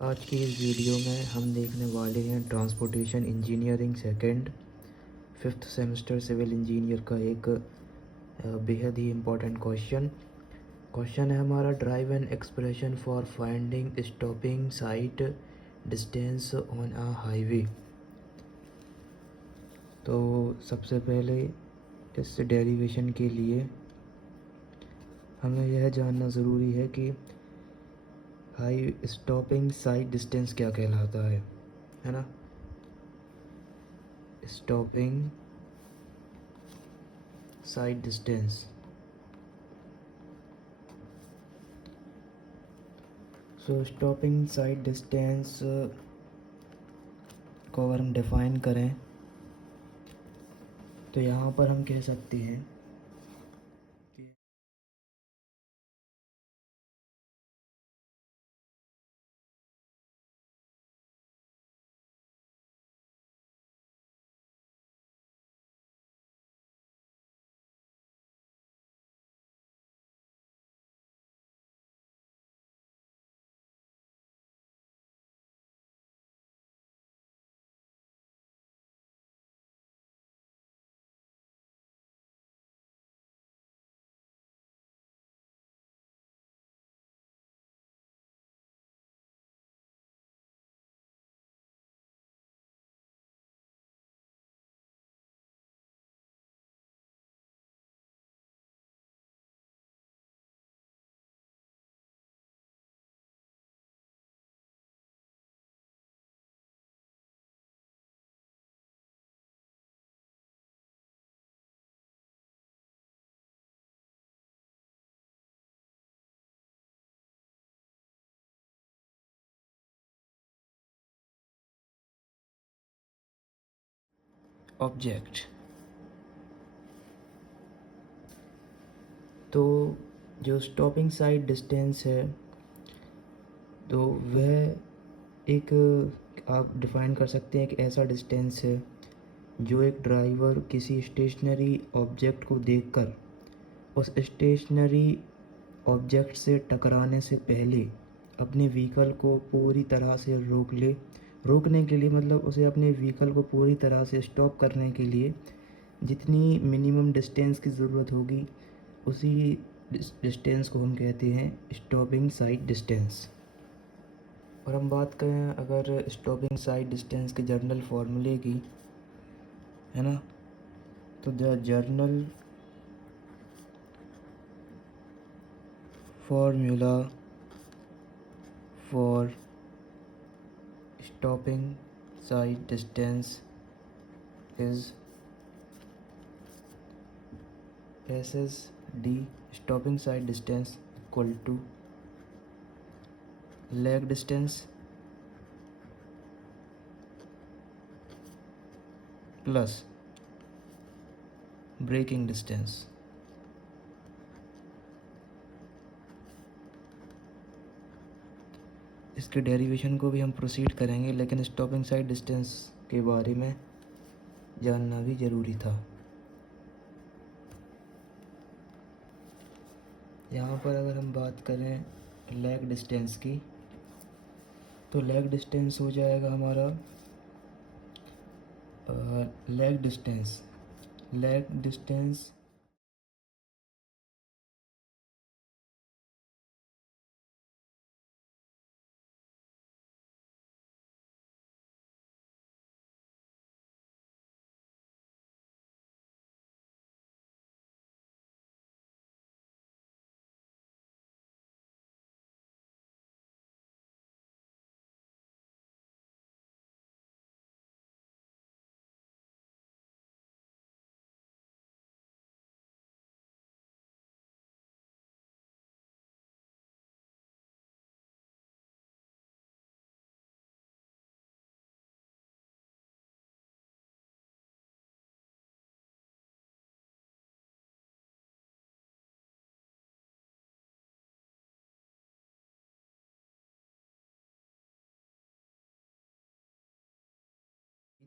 आज की इस वीडियो में हम देखने वाले हैं transportation engineering second 5th semester civil engineer का एक बेहद ही इम्पोर्टेंट क्वेश्चन है हमारा। Drive an expression for finding stopping sight distance on a highway. तो सबसे पहले इस डेरिवेशन के लिए हमें यह जानना ज़रूरी है कि हाई स्टॉपिंग साइट डिस्टेंस क्या कहलाता है ना। Stopping sight distance. सो स्टॉपिंग साइड डिस्टेंस को अगर हम डिफ़ाइन करें तो यहाँ पर हम कह सकते हैं कि ऑब्जेक्ट। तो जो स्टॉपिंग साइड डिस्टेंस है तो वह एक आप डिफ़ाइन कर सकते हैं कि ऐसा डिस्टेंस है जो एक ड्राइवर किसी स्टेशनरी ऑब्जेक्ट को देखकर उस स्टेशनरी ऑब्जेक्ट से टकराने से पहले अपने व्हीकल को पूरी तरह से रोकने के लिए, मतलब उसे अपने व्हीकल को पूरी तरह से स्टॉप करने के लिए जितनी मिनिमम डिस्टेंस की ज़रूरत होगी उसी डिस्टेंस को हम कहते हैं स्टॉपिंग साइड डिस्टेंस। और हम बात करें अगर स्टॉपिंग साइड डिस्टेंस के जर्नल फार्मूले की, है ना, तो the journal formula for stopping side distance is SSD, stopping side distance equal to leg distance plus braking distance। इसके डेरिवेशन को भी हम प्रोसीड करेंगे, लेकिन स्टॉपिंग साइड डिस्टेंस के बारे में जानना भी ज़रूरी था। यहाँ पर अगर हम बात करें लेग डिस्टेंस की तो लेग डिस्टेंस हो जाएगा हमारा लेग डिस्टेंस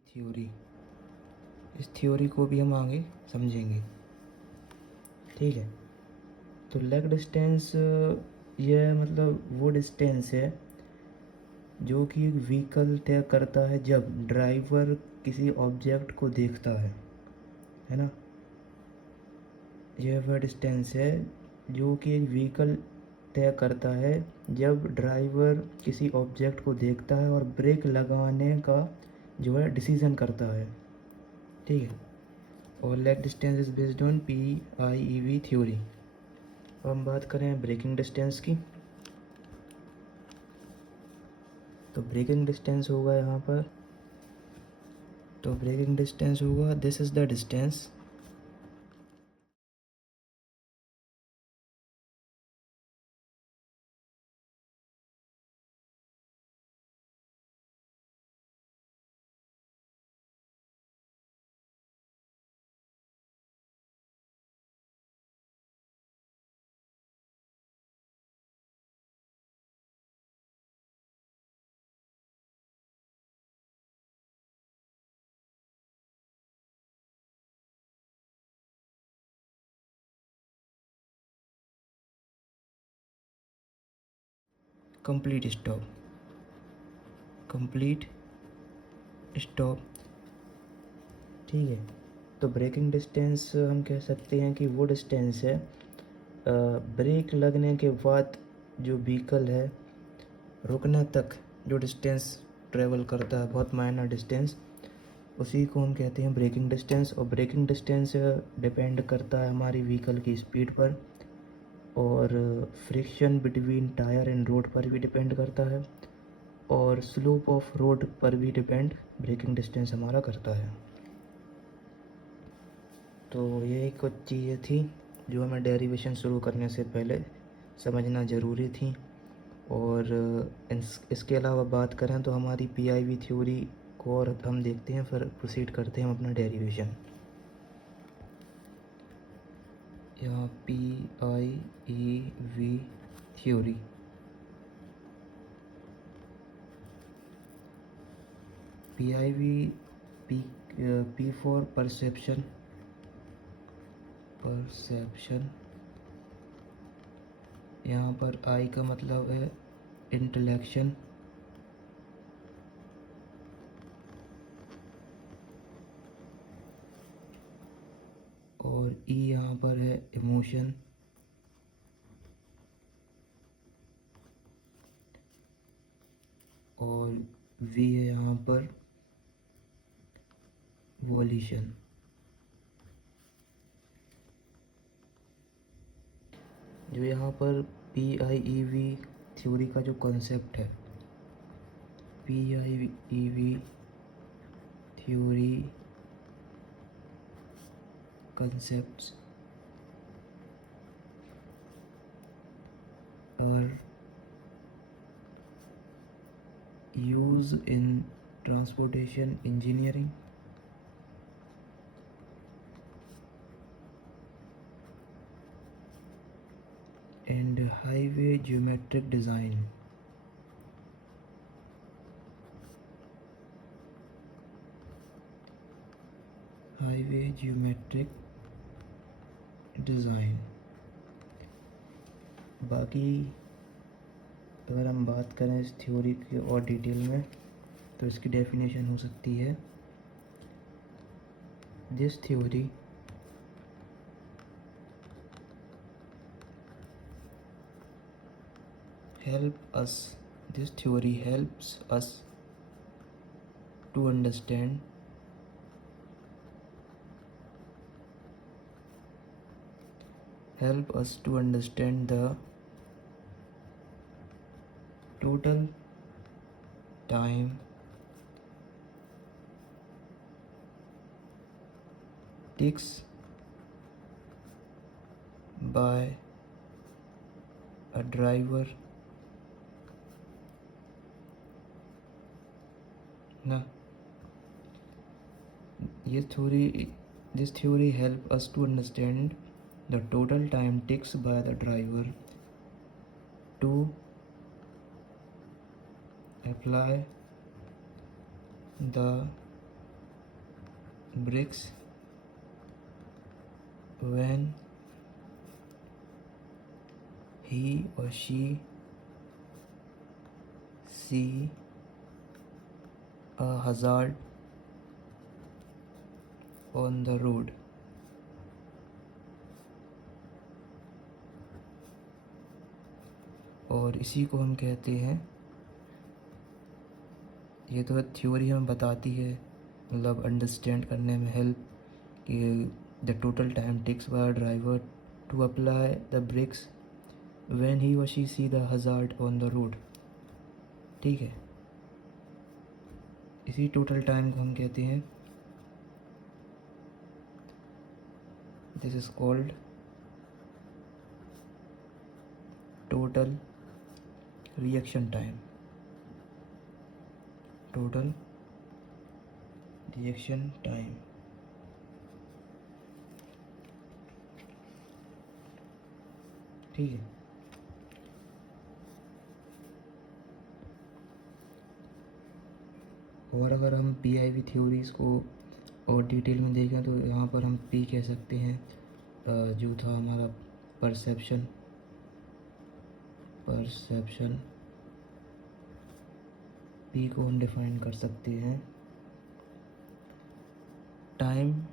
थ्योरी, इस थ्योरी को भी हम आगे समझेंगे, ठीक है। तो लेग डिस्टेंस यह मतलब वो डिस्टेंस है जो कि एक व्हीकल तय करता है जब ड्राइवर किसी ऑब्जेक्ट को देखता है ना। यह वह डिस्टेंस है जो कि एक व्हीकल तय करता है जब ड्राइवर किसी ऑब्जेक्ट को देखता है और ब्रेक लगाने का जो है डिसीज़न करता है, ठीक है। और leg distance is based on PIEV theory. अब हम बात करें ब्रेकिंग डिस्टेंस की, तो ब्रेकिंग डिस्टेंस होगा यहाँ पर, तो ब्रेकिंग डिस्टेंस होगा this is the distance complete stop, complete stop, ठीक है। तो ब्रेकिंग डिस्टेंस हम कह सकते हैं कि वो डिस्टेंस है ब्रेक लगने के बाद जो व्हीकल है रुकने तक जो डिस्टेंस ट्रेवल करता है, बहुत माइनर डिस्टेंस, उसी को हम कहते हैं ब्रेकिंग डिस्टेंस। और ब्रेकिंग डिस्टेंस डिपेंड करता है हमारी व्हीकल की स्पीड पर, और friction between tyre and road पर भी डिपेंड करता है, और स्लोप ऑफ रोड पर भी डिपेंड ब्रेकिंग डिस्टेंस हमारा करता है। तो यही कुछ चीज़ें थी जो हमें डेरिवेशन शुरू करने से पहले समझना ज़रूरी थी। और इसके अलावा बात करें तो हमारी PIV थ्योरी को और हम देखते हैं, फिर प्रोसीड करते हैं हम अपना डेरिवेशन। यहाँ PIEV theory, P for perception, यहाँ पर I का मतलब है इंटेलेक्शन, और E यहाँ पर है इमोशन, और V है यहाँ पर वॉल्यूशन। जो यहाँ पर PIEV थ्योरी का जो कॉन्सेप्ट है, PIEV theory concepts are used in transportation engineering and highway geometric design. Highway geometric design. बाकी अगर हम बात करें इस थ्योरी की और डिटेल में, तो इसकी डेफिनेशन हो सकती है, this theory helps us to understand the total time takes by a driver ना। This theory help us to understand the total time takes by the driver to apply the brakes when he or she see a hazard on the road. और इसी को हम कहते हैं, ये तो theory हमें बताती है, मतलब अंडरस्टैंड करने में हेल्प, कि the total time takes by driver to apply the brakes when he और she see the hazard on the road. ठीक है, इसी टोटल टाइम को हम कहते हैं, this is called total reaction time. Total reaction time. ठीक है, और अगर हम पीआईवी थ्योरीज को और डिटेल में देखें तो यहाँ पर हम पी कह सकते हैं, जो था हमारा परसेप्शन। पी को हम डिफाइन कर सकते हैं time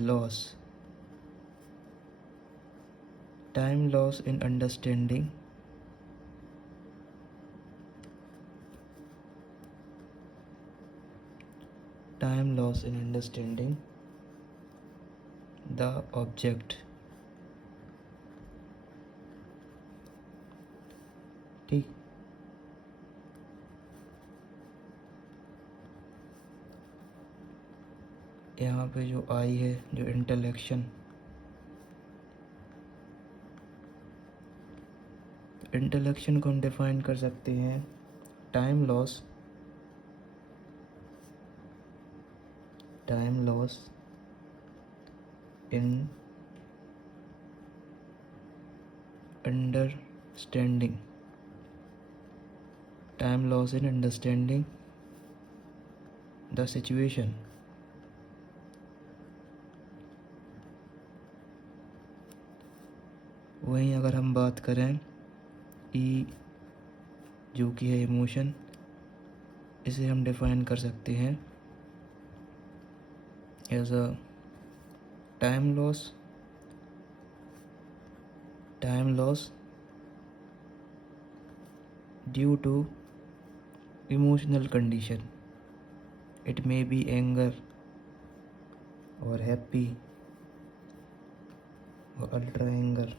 loss in understanding the object। ठीक, यहाँ पे जो आई है, जो इंटेलेक्शन को हम डिफाइन कर सकते हैं time loss in understanding the situation। वहीं अगर हम बात करें ई, जो कि है इमोशन, इसे हम डिफाइन कर सकते हैं as a time loss due to emotional condition. It may be anger और हैप्पी और अल्ट्रा एंगर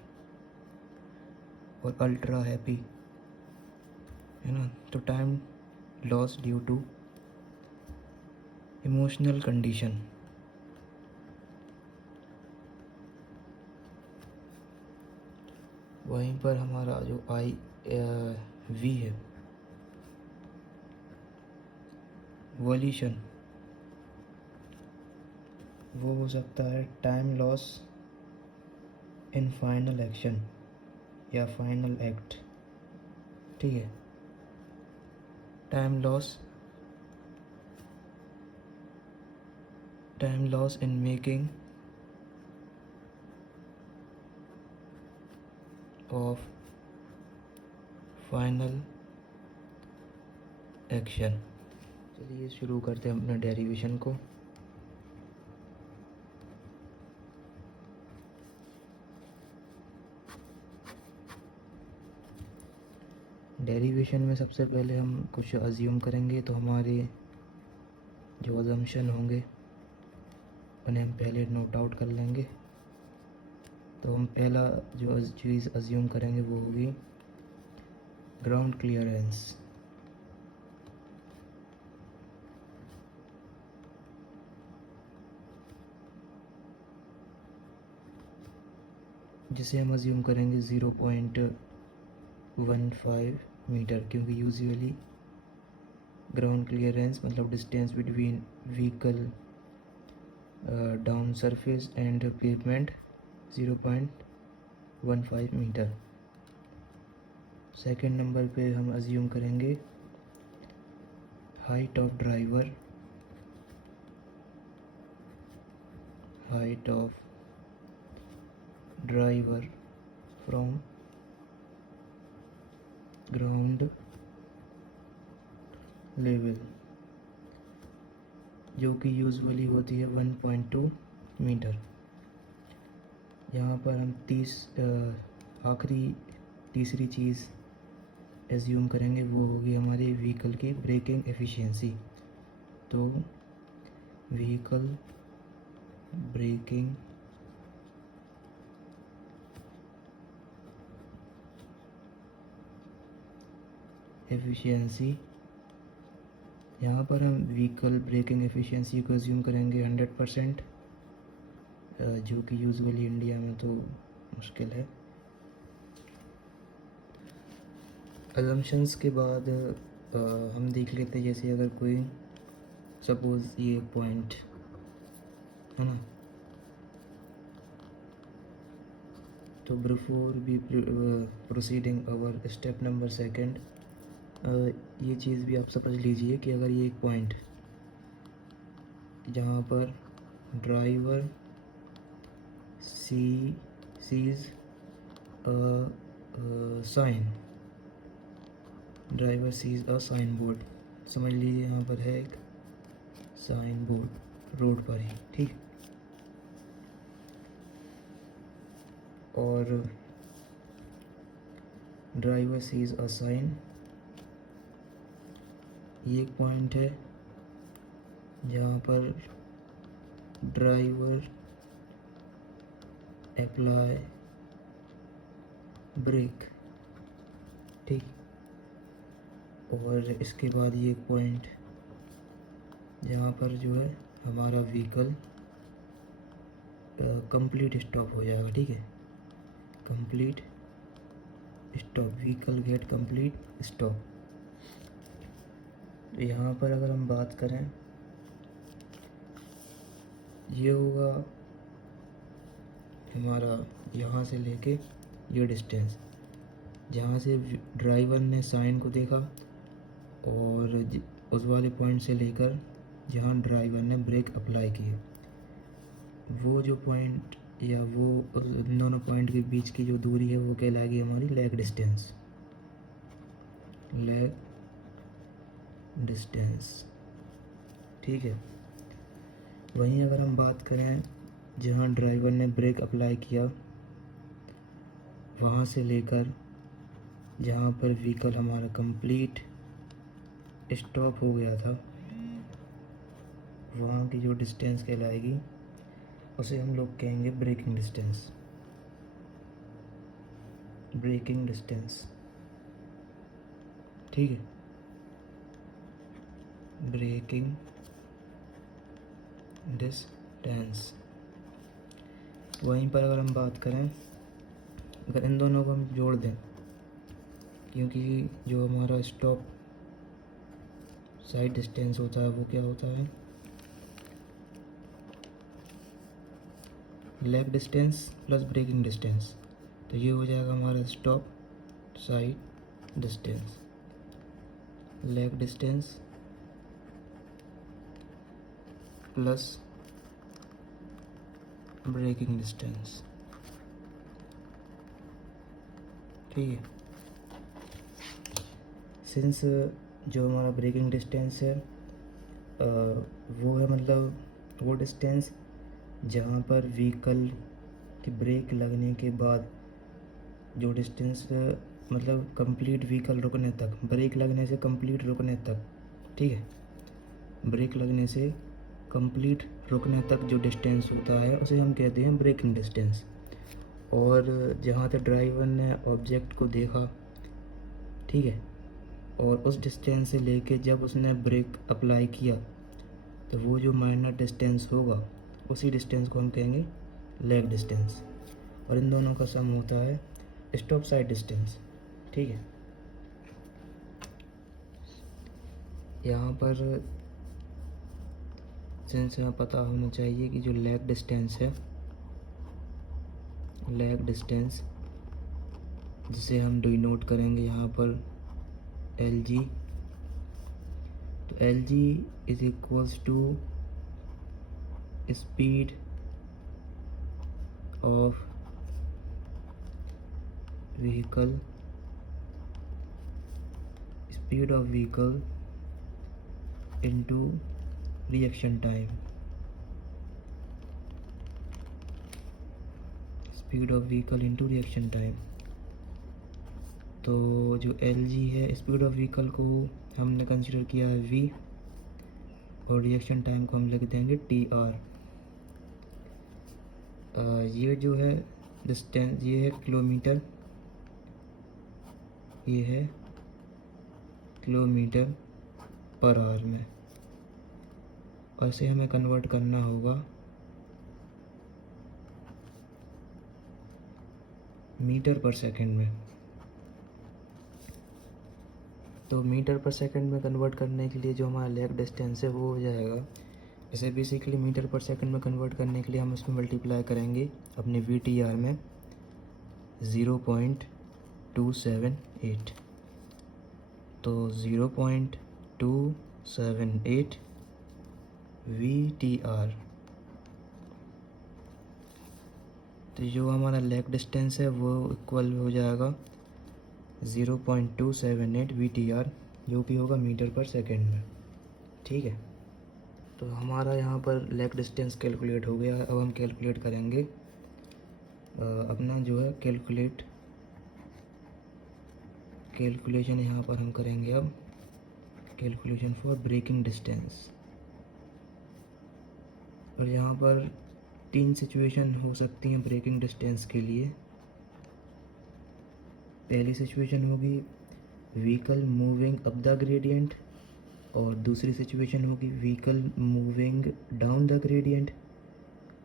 और अल्ट्रा हैप्पी, है ना। तो time loss due to emotional condition. वहीं पर हमारा जो वी है, वॉल्यूशन, वो हो सकता है time loss in final action या फाइनल एक्ट। ठीक है, time loss in making of final action. चलिए शुरू करते हैं अपना डेरिवेशन को। डेरिवेशन में सबसे पहले हम कुछ अज्यूम करेंगे, तो हमारे जो अजम्पशन होंगे उन्हें हम पहले नोट आउट कर लेंगे। तो हम पहला जो चीज़ अज्यूम करेंगे वो होगी ग्राउंड क्लियरेंस। जिसे हम अज्यूम करेंगे 0.15 मीटर, क्योंकि यूजुअली ग्राउंड क्लियरेंस मतलब distance between vehicle down surface and pavement 0.15 metre. Second number पे हम अज्यूम करेंगे height of driver from ground level जो कि यूजुअली होती है 1.2 मीटर। यहाँ पर हम आखिरी तीसरी चीज़ एज्यूम करेंगे, वो होगी हमारी व्हीकल की ब्रेकिंग एफिशिएंसी। तो व्हीकल ब्रेकिंग एफिशिएंसी, यहाँ पर हम व्हीकल ब्रेकिंग एफिशिएंसी को एज्यूम करेंगे 100%, जो कि यूजुअली इंडिया में तो मुश्किल है। अजम्पशंस के बाद हम देख लेते हैं, जैसे अगर कोई सपोज़ ये पॉइंट है ना, तो before be proceeding our step number second, ये चीज़ भी आप समझ लीजिए कि अगर ये एक पॉइंट जहाँ पर driver sees sign, driver sees a sign board, समझ लीजिए यहाँ पर है एक साइन बोर्ड रोड पर ही, ठीक। और ड्राइवर सीज अ साइन, ये एक पॉइंट है जहाँ पर ड्राइवर अप्लाई ब्रेक, ठीक। और इसके बाद ये एक पॉइंट जहाँ पर जो है हमारा व्हीकल कंप्लीट स्टॉप हो जाएगा, ठीक है, complete stop, vehicle get complete stop. तो यहाँ पर अगर हम बात करें, ये होगा हमारा यहाँ से लेके ये डिस्टेंस, जहाँ से ड्राइवर ने साइन को देखा और उस वाले पॉइंट से लेकर जहाँ ड्राइवर ने ब्रेक अप्लाई किए, वो जो पॉइंट या वो उस दोनों पॉइंट के बीच की जो दूरी है वो कहलाएगी हमारी लेग डिस्टेंस, लेग डिस्टेंस, ठीक है। वहीं अगर हम बात करें जहाँ ड्राइवर ने ब्रेक अप्लाई किया, वहाँ से लेकर जहाँ पर व्हीकल हमारा कंप्लीट स्टॉप हो गया था, वहाँ की जो डिस्टेंस कहलाएगी उसे हम लोग कहेंगे ब्रेकिंग डिस्टेंस, ब्रेकिंग डिस्टेंस, ठीक है, ब्रेकिंग डिस्टेंस। वहीं पर अगर हम बात करें, अगर इन दोनों को हम जोड़ दें, क्योंकि जो हमारा स्टॉप साइड डिस्टेंस होता है वो क्या होता है, lag distance plus braking distance, तो ये हो जाएगा हमारा stop sight distance, lag distance plus braking distance, ठीक है। सिंस जो हमारा ब्रेकिंग डिस्टेंस है वो है मतलब वो डिस्टेंस जहाँ पर व्हीकल की ब्रेक लगने के बाद जो डिस्टेंस मतलब कंप्लीट व्हीकल रुकने तक, ब्रेक लगने से कंप्लीट रुकने तक, ठीक है, ब्रेक लगने से कंप्लीट रुकने तक जो डिस्टेंस होता है उसे हम कहते हैं ब्रेकिंग डिस्टेंस। और जहाँ तक ड्राइवर ने ऑब्जेक्ट को देखा, ठीक है, और उस डिस्टेंस से लेके जब उसने ब्रेक अप्लाई किया, तो वो जो माइनर डिस्टेंस होगा उसी डिस्टेंस को हम कहेंगे लेग डिस्टेंस। और इन दोनों का सम होता है स्टॉप साइड डिस्टेंस, ठीक है। यहाँ पर सेंस में पता होना चाहिए कि जो लेग डिस्टेंस है, लेग डिस्टेंस जिसे हम डिनोट करेंगे यहाँ पर LG, तो LG is equals to speed of vehicle, speed of vehicle into reaction time, speed of vehicle into reaction time. तो जो एल जी है, स्पीड ऑफ व्हीकल को हमने कंसिडर किया है वी, और रिएक्शन टाइम को हम लिख देंगे टी आर। ये जो है डिस्टेंस, ये है किलोमीटर, ये है किलोमीटर पर आवर में, और इसे हमें कन्वर्ट करना होगा मीटर पर सेकंड में। तो मीटर पर सेकंड में कन्वर्ट करने के लिए जो हमारा लेग डिस्टेंस है वो हो जाएगा, इसे बेसिकली मीटर पर सेकंड में कन्वर्ट करने के लिए हम इसमें मल्टीप्लाई करेंगे अपने वी टी आर में 0.278। तो 0.278 वी टी आर। तो जो हमारा लेग डिस्टेंस है वो इक्वल हो जाएगा 0.278 वी टी आर, जो कि होगा मीटर पर सेकंड में। ठीक है, तो हमारा यहाँ पर लेग डिस्टेंस कैलकुलेट हो गया है। अब हम कैलकुलेट करेंगे अपना जो है कैलकुलेशन यहाँ पर हम करेंगे अब कैलकुलेशन फॉर ब्रेकिंग डिस्टेंस। और यहाँ पर 3 सिचुएशन हो सकती हैं ब्रेकिंग डिस्टेंस के लिए। पहली सिचुएशन होगी vehicle moving up the gradient, और दूसरी सिचुएशन होगी vehicle moving down the gradient,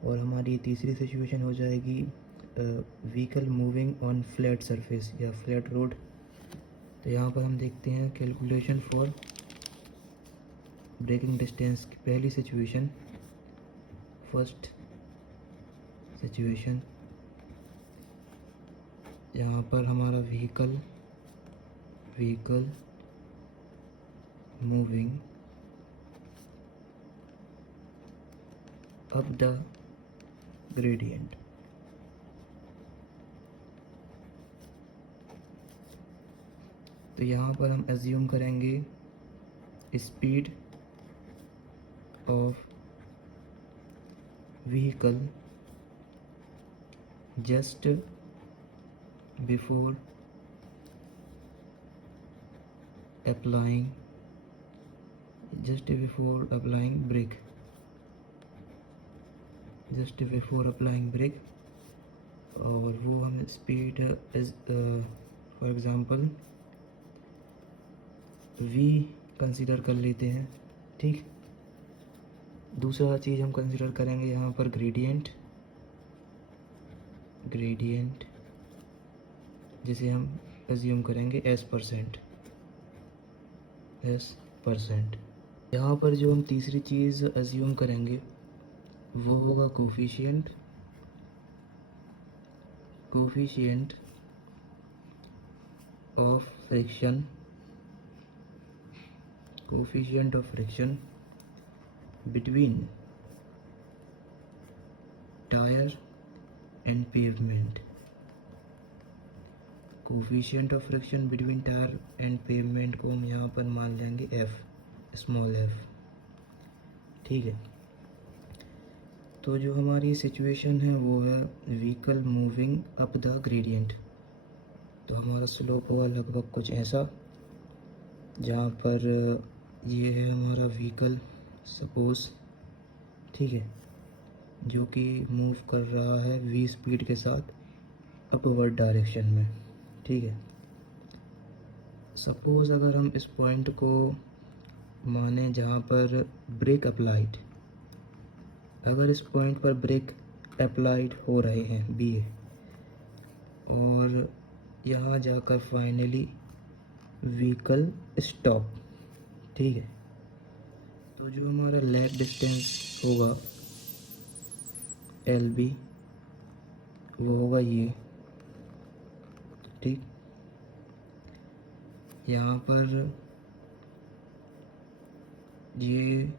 और हमारी तीसरी सिचुएशन हो जाएगी vehicle moving on flat surface या फ्लैट रोड। तो यहाँ पर हम देखते हैं कैलकुलेशन फॉर ब्रेकिंग डिस्टेंस की पहली सिचुएशन। फर्स्ट सिचुएशन, यहाँ पर हमारा vehicle moving up the gradient. तो यहाँ पर हम एज्यूम करेंगे speed of vehicle just before applying brake, और वो हम speed is for example v consider कर लेते हैं। ठीक, दूसरा चीज़ हम कंसीडर करेंगे यहाँ पर ग्रेडियंट, जिसे हम एज्यूम करेंगे s परसेंट। यहाँ पर जो हम तीसरी चीज़ एज्यूम करेंगे वो होगा coefficient of friction between tyre and pavement. Coefficient of friction between tyre and pavement को हम यहाँ पर मान लेंगे f, स्मॉल f। ठीक है, तो जो हमारी सिचुएशन है वो है vehicle moving up the gradient. तो हमारा स्लोप होगा लगभग कुछ ऐसा, जहाँ पर ये है हमारा व्हीकल सपोज, ठीक है, जो कि मूव कर रहा है v स्पीड के साथ अपवर्ड डायरेक्शन में। ठीक है, सपोज़ अगर हम इस पॉइंट को माने जहाँ पर ब्रेक अप्लाइड, अगर इस पॉइंट पर ब्रेक अप्लाइड हो रहे हैं बी, और यहाँ जाकर फाइनली व्हीकल स्टॉप। ठीक है, तो जो हमारा लेग डिस्टेंस होगा एल बी, वो होगा ये। ठीक, यहाँ पर ये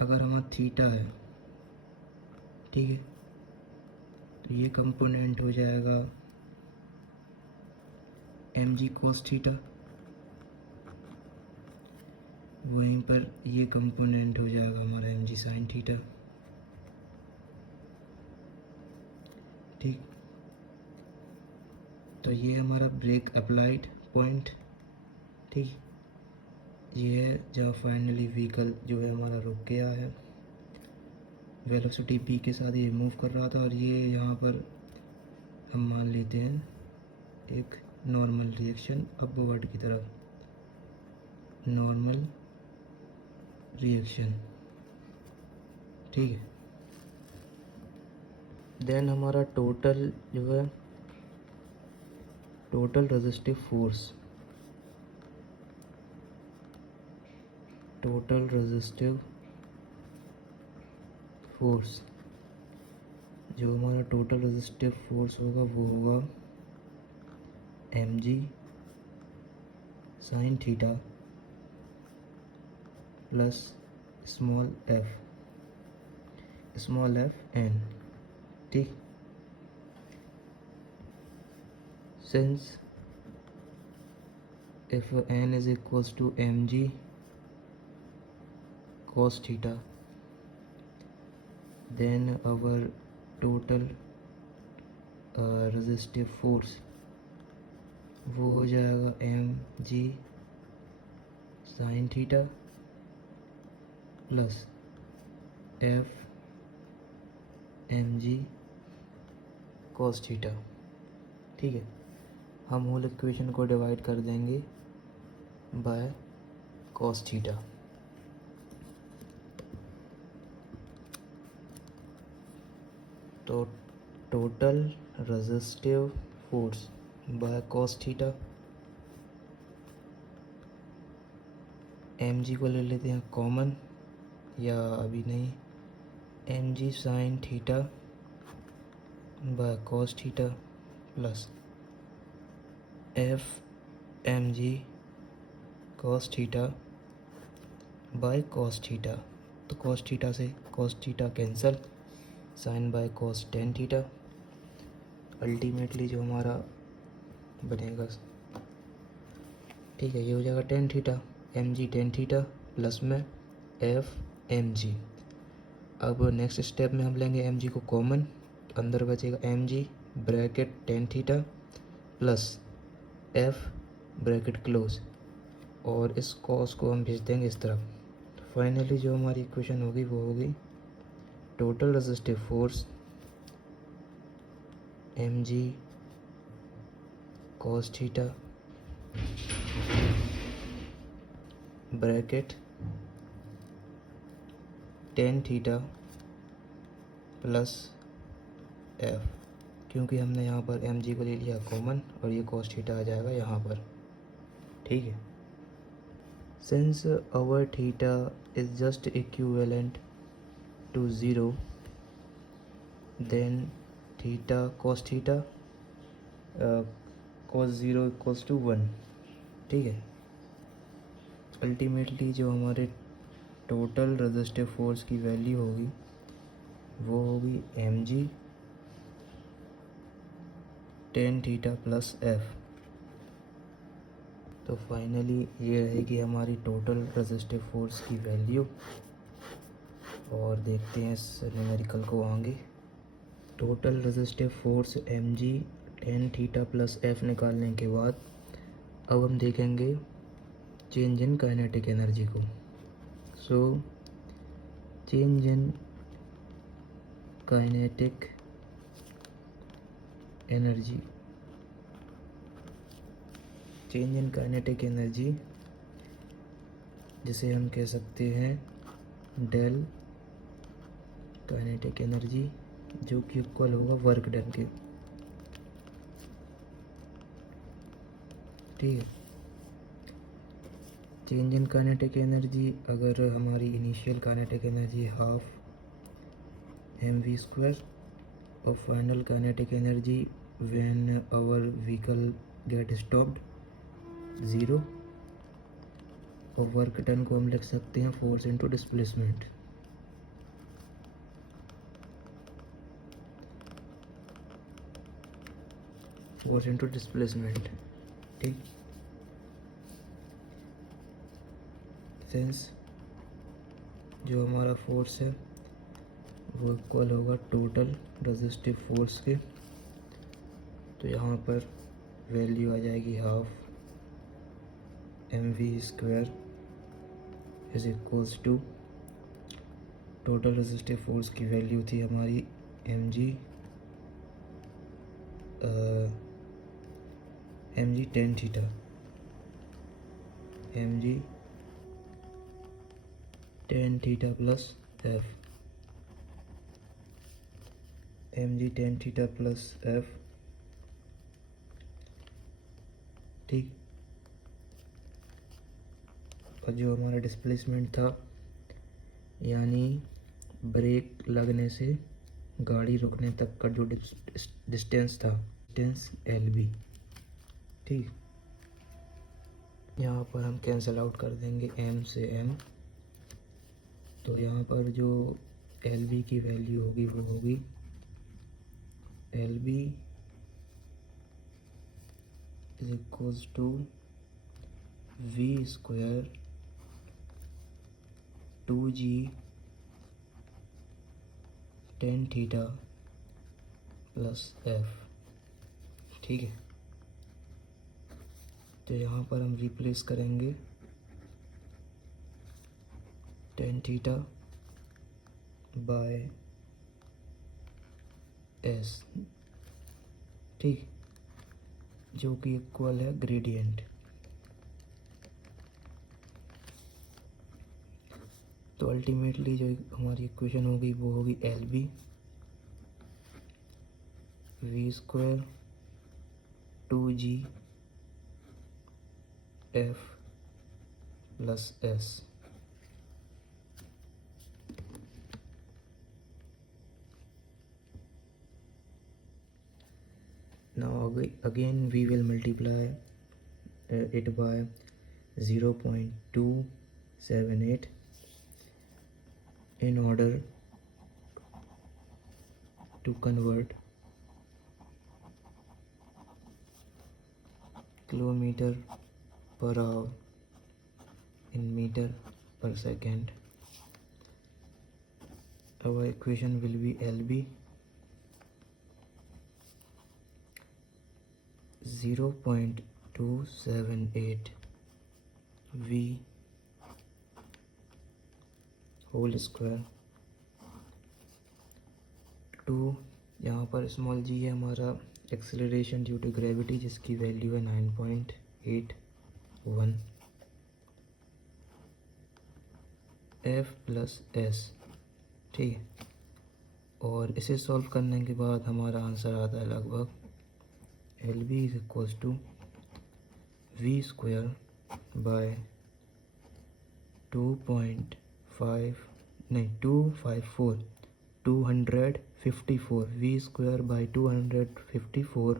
अगर हमारा थीटा है, ठीक है, तो ये कंपोनेंट हो जाएगा mg cos थीटा, वहीं पर ये कंपोनेंट हो जाएगा हमारा एम जी साइन थीटा। ठीक, तो ये हमारा ब्रेक अप्लाइड पॉइंट। ठीक, ये है जहाँ फाइनली व्हीकल जो है हमारा रुक गया है, वेलोसिटी p के साथ ये मूव कर रहा था, और ये यहाँ पर हम मान लेते हैं एक नॉर्मल रिएक्शन अपवर्ड की तरफ, नॉर्मल रिएक्शन। ठीक है, देन हमारा टोटल जो है total resistive force, total resistive force, जो हमारा टोटल रेजिस्टिव फोर्स होगा वो होगा M G sine theta plus small F N. ठीक, since if n is equals to mg cos theta, then our total resistive force वो हो जाएगा mg sin theta plus f mg cos theta। ठीक है, हम होल इक्वेशन को divide कर देंगे बाय cos थीटा। तो total resistive force by cos theta, mg को ले लेते हैं कॉमन, या अभी नहीं, mg sine theta by cos theta plus F M G cos theta by cos theta. तो कॉस थीटा से cos theta cancel, sine by cos tan theta. Ultimately जो हमारा बनेगा, ठीक है, ये हो जाएगा tan theta, M G tan theta plus में एफ एम जी। अब नेक्स्ट स्टेप में हम लेंगे एम जी को कॉमन, अंदर बचेगा M G bracket tan theta plus F bracket close, और इस कॉस को हम भेज देंगे इस तरफ। फाइनली जो हमारी इक्वेशन होगी वो होगी total resistive force M G cos theta bracket tan theta plus F, क्योंकि हमने यहाँ पर एम जी को ले लिया कॉमन और ये कॉस थीटा आ जाएगा यहाँ पर। ठीक है, since our theta is just equivalent to 0, then theta cos theta cos 0 equals to 1। ठीक है, अल्टीमेटली जो हमारे टोटल रेजिस्टिव फोर्स की वैल्यू होगी वो होगी M G tan theta plus F. तो फाइनली ये रहेगी हमारी टोटल रेजिस्टिव फोर्स की वैल्यू, और देखते हैं इस न्यूमेरिकल को आगे। Total resistive force M G tan theta plus F निकालने के बाद अब हम देखेंगे चेंज इन काइनेटिक एनर्जी को। So change in kinetic energy, change in kinetic energy जिसे हम कह सकते हैं डेल काइनेटिक एनर्जी, जो कि इक्वल होगा वर्क डन के। ठीक है, चेंज इन काइनेटिक एनर्जी, अगर हमारी initial kinetic energy half m v square और final kinetic energy when our vehicle get stopped 0, और वर्क डन को हम लिख सकते हैं force into displacement. Force into displacement. ठीक, डिस्टेंस, जो हमारा फोर्स है वो इक्वल होगा टोटल रेजिस्टिव फोर्स के। तो यहाँ पर वैल्यू आ जाएगी half mv² is equals to, total resistive force की वैल्यू थी हमारी mg 10 theta, mg 10 theta plus f, mg 10 theta plus f, ठीक। और जो हमारा डिस्प्लेसमेंट था, यानी ब्रेक लगने से गाड़ी रुकने तक का जो डिस्टेंस था, डिस्टेंस LB, ठीक। यहाँ पर हम कैंसिल आउट कर देंगे m से m, तो यहाँ पर जो LB की वैल्यू होगी वो होगी LB is equals to v² 2g 10 theta plus f, ठीक है। तो यहाँ पर हम रिप्लेस करेंगे 10 थीटा बाय s, ठीक, जो कि इक्वल है ग्रेडियंट। तो अल्टीमेटली जो हमारी इक्वेशन होगी वो होगी LB v² 2g f plus s। Now again we will multiply it by 0.278 in order to convert kilometer per hour in meter per second. Our equation will be LB 0.278 v whole square to, यहाँ पर small g है हमारा acceleration due to gravity, जिसकी वैल्यू है 9.81 f plus s, ठीक है। और इसे सॉल्व करने के बाद हमारा आंसर आता है लगभग LB is equals to v² by 254 v² by 254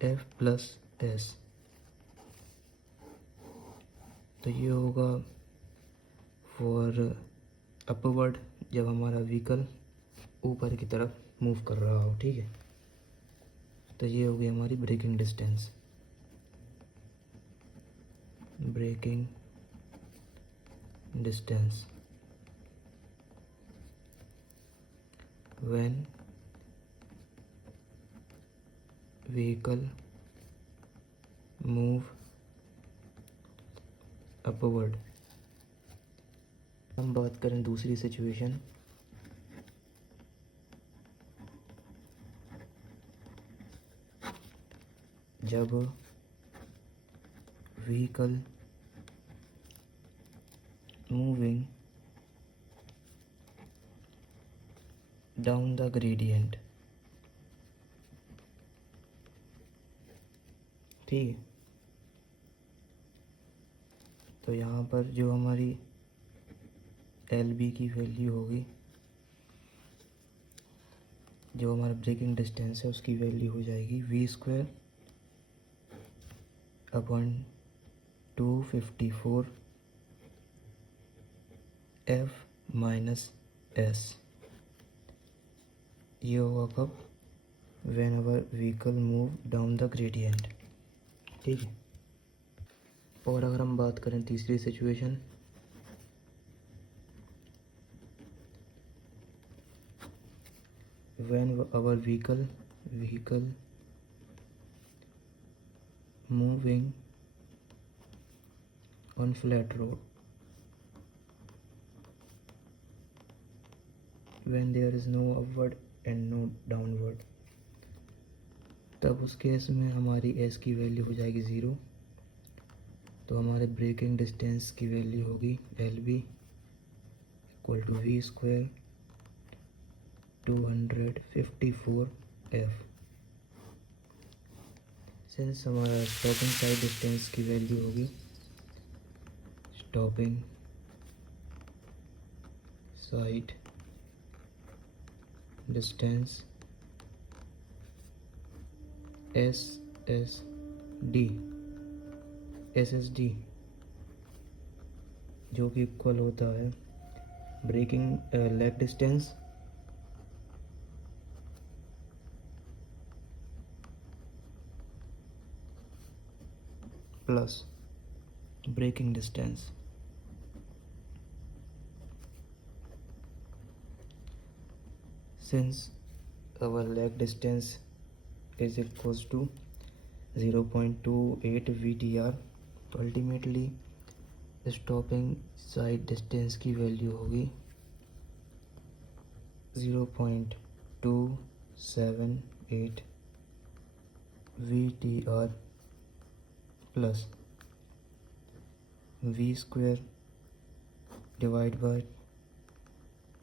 f plus s। तो ये होगा फॉर अपवर्ड, जब हमारा व्हीकल ऊपर की तरफ मूव कर रहा हो, ठीक है। तो ये होगी हमारी braking distance, braking distance when vehicle move upward। हम बात करें दूसरी सिचुएशन, जब vehicle moving down the gradient, ठीक है। तो यहाँ पर जो हमारी LB की वैल्यू होगी, जो हमारा ब्रेकिंग डिस्टेंस है उसकी वैल्यू हो जाएगी v² upon 254 f minus s। ये होगा कब, when our vehicle move down the gradient, ठीक है। और अगर हम बात करें तीसरी सिचुएशन, when our vehicle moving on flat road, when there is no upward and no downward, तब उस केस में हमारी एस की वैल्यू हो जाएगी 0। तो हमारे ब्रेकिंग डिस्टेंस की वैल्यू होगी L B equal to V square 254 F. Since हमारा स्टॉपिंग साइड डिस्टेंस की वैल्यू होगी stopping sight distance S S D, जो कि इक्वल होता है braking lag distance plus braking distance. Since our leg distance is equals to 0.28 VTR, तो ultimately stopping sight distance की value होगी 0.278 VTR plus V square divide by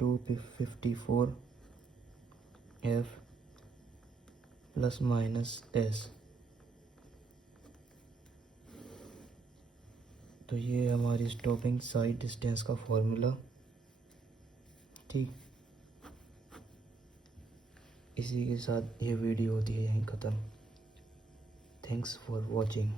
254 F plus minus S. तो ये हमारी स्टॉपिंग साइड डिस्टेंस का formula. ठीक, इसी के साथ ये वीडियो होती है यहीं ख़त्म। Thanks for watching.